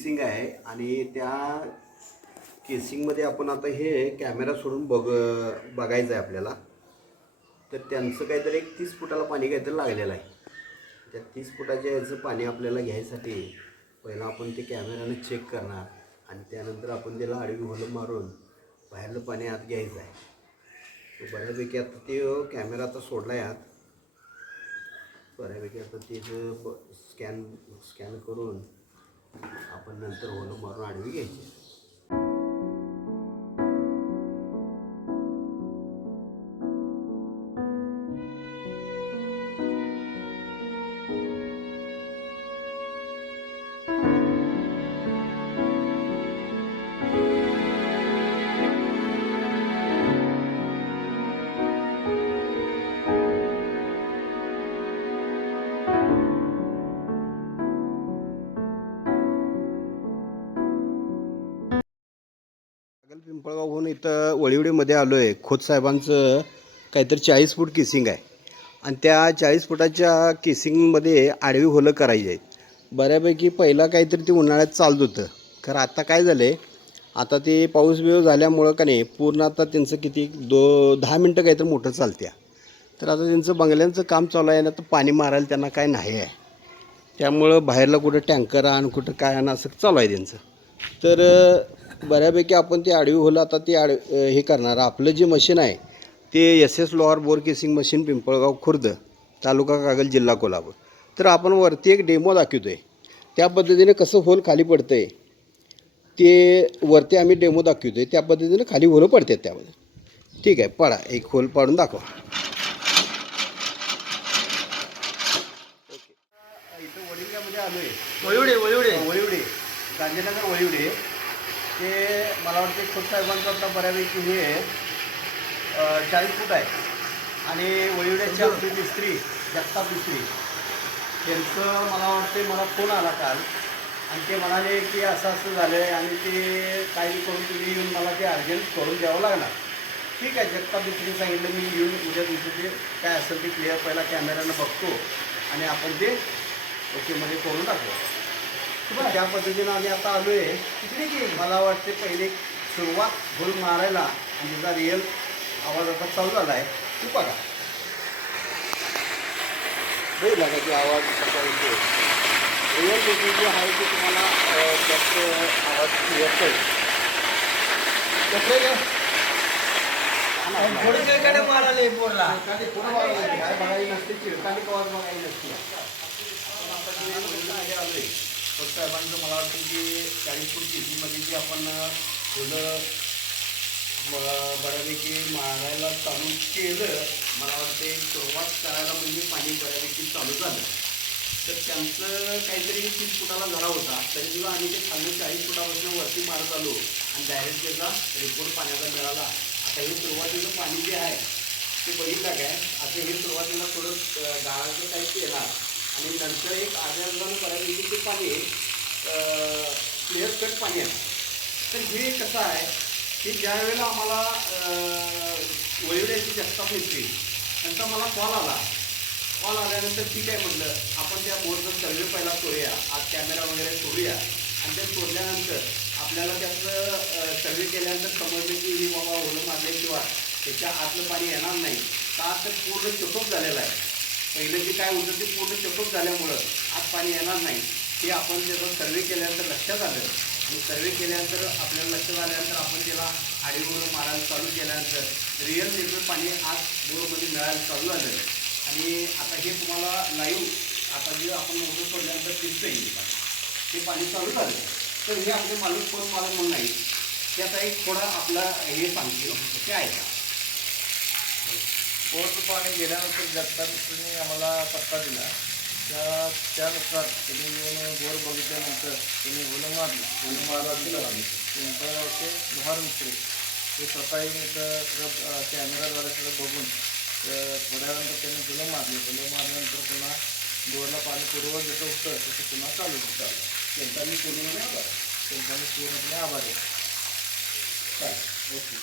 Casing आहे आणि त्या केसिंगमध्ये आपण आता हे कॅमेरा सोडून बघ बघायचं आहे आपल्याला. तर त्यांचं काहीतरी एक तीस फुटाला पाणी काहीतरी लागलेलं आहे. त्या तीस फुटाच्या याचं पाणी आपल्याला घ्यायसाठी पहिलं आपण ते कॅमेराने चेक करणार आणि त्यानंतर आपण त्याला आडवी होलं मारून बाहेरलं पाणी आत घ्यायचं आहे तर बऱ्यापैकी आता ते कॅमेरा आता सोडला आहे आत. बऱ्यापैकी आता ते स्कॅन स्कॅन करून आपण नंतर होलं मारून आडवी घ्यायची. पिंपळगावहून इथं वळिवडीमध्ये आलो आहे खोत साहेबांचं काहीतरी चाळीस फूट केसिंग आहे. आणि त्या चाळीस फुटाच्या केसिंगमध्ये आडवी होलं करायची आहेत बऱ्यापैकी पहिला काहीतरी ते उन्हाळ्यात चालत होतं. खरं आता काय झालं आहे आता ते पाऊस बिऊस झाल्यामुळं का नाही पूर्ण आता त्यांचं किती दो दहा मिनटं काहीतरी मोठं चालत्या. तर आता त्यांचं बंगल्यांचं काम चालू आहे ना तर पाणी मारायला त्यांना काय नाही आहे. त्यामुळं बाहेरला कुठं टँकर आण कुठं काय आण असं चालू आहे त्यांचं. तर बऱ्यापैकी आपण ते आडवी होलं आता ते आड हे करणार. आपलं जे मशीन आहे ते S S Lohar bore casing machine Pimpalgaon Khurd taluka Kagal जिल्हा कोल्हापूर. तर आपण वरती एक डेमो दाखवतो आहे त्या पद्धतीने कसं होल खाली पडतं आहे ते वरती आम्ही डेमो दाखवतो आहे त्या पद्धतीने खाली होलं पडतात त्यामध्ये. ठीक आहे पडा एक होल पाडून दाखवा. इथं वडिल्यामध्ये आलो आहे वळिवडे वळिवडे. वळिवडे. गांधीनगर वळिवडे. ते मला वाटतं खोत साहेबांचं आता बऱ्यापैकी हे अं, चाळीस फूट आहे. आणि वयुड्याची आमची मिस्त्री जगताप मिस्त्री त्यांचं मला वाटते मला फोन आला काल. आणि ते म्हणाले की असं असं झालं आहे आणि ते काही करून तुम्ही येऊन मला ते अर्जंट करून द्यावं लागणार. ठीक आहे जगताप मिस्त्री सांगितलं मी येऊन तुझ्या दिवशी ते काय असेल ते क्लिअर पहिला कॅमेऱ्यानं बघतो आणि आपण ते ओकेमध्ये करून दाखवतो त्या पद्धतीनं आम्ही आता आलो आहे मला वाटते पहिले सुरुवात होल मारायला आणि त्याचा रिअल आवाज आता चालू झाला आहे तू बघा. नाही लागायची आवाज कसा येतो रिअल त्याची जी आहे ती तुम्हाला जास्त आवाज येतोय कसं काय थोडं वेळकडे माराले पोरला. बघायला लागते? काय बघायला नसते चिरकाटी कवाच बघायला नसते. आपण साहेबांचं मला वाटतं की चाळीस फूट कितीमध्ये जी आपण फुलं बऱ्यापैकी मारायला चालू केलं मला वाटतं सुरुवात करायला म्हणजे पाणी बऱ्यापैकी चालू झालं. तर त्यांचं काहीतरी तीस फुटाला घरा होता. तरी सुद्धा आम्ही ते खाली चाळीस फुटापासून वरती मारत आलो आणि डायरेक्ट त्याचा रिपोर्ट पाण्याचा मिळाला आता हे सुरुवातीचं पाणी जे आहे ते बघितलं काय? आता हे सुरुवातीला थोडं अं, गाळाचं काही केला. आणि नंतर एक अर्ध्या अर्धानं बऱ्यापैकी ते पाणी क्लिअर कट पाणी आहे. तर हे कसं आहे की ज्या वेळेला आम्हाला वैवड्याची जगताप मिस्त्री त्यांचा मला कॉल आला. कॉल आल्यानंतर ठीक आहे म्हणलं आपण त्या बोर्डचा सगळे पहिला सोडूया आज कॅमेरा वगैरे सोडूया आणि ते सोडल्यानंतर आपल्याला त्याचं सगळे केल्यानंतर समजलं की ही बाबा होलं मारल्याशिवाय त्याच्या आतलं पाणी येणार नाही. का तर पूर्ण चोखप झालेलं आहे. पहिले जे काय होतं ते पूर्ण चोकअप झाल्यामुळं आत पाणी येणार नाही. हे आपण जेव्हा सर्वे केल्यानंतर लक्षात आलं आणि सर्वे केल्यानंतर आपल्याला लक्षात आल्यानंतर आपण त्याला आडीबोर मारायला चालू केल्यानंतर रिअल मीटर पाणी आत बोरमध्ये मिळायला चालू झालं. आणि आता हे तुम्हाला लाईव्ह आता जे आपण मोठं सोडल्यानंतर दिसतंय येईल ते पाणी चालू झालं. तर हे आपले मालक कोण? मालक म्हणून नाही. त्याचा एक थोडा आपला हे सांगते. ते आहे. का पोरचं पाणी गेल्यानंतर जगतात तुम्ही आम्हाला पत्ता दिला त्या त्यानुसार तुम्ही येऊन बोर बघितल्यानंतर तुम्ही होलं मारलं होलं मारलं असे लोहार मिस्त्री ते स्वतःही येऊन इथं कॅमेराद्वारे सगळं बघून थोड्या वेळानंतर त्यांनी फुलं मारली फुलं मारल्यानंतर पुन्हा बोरला पाणी पुरवत जसं होतं तसं पुन्हा चालू होतं. त्यांचा मी पूर्णपणे आभार त्यांचा मी पूर्णपणे आभार आहे. चालेल. ओके.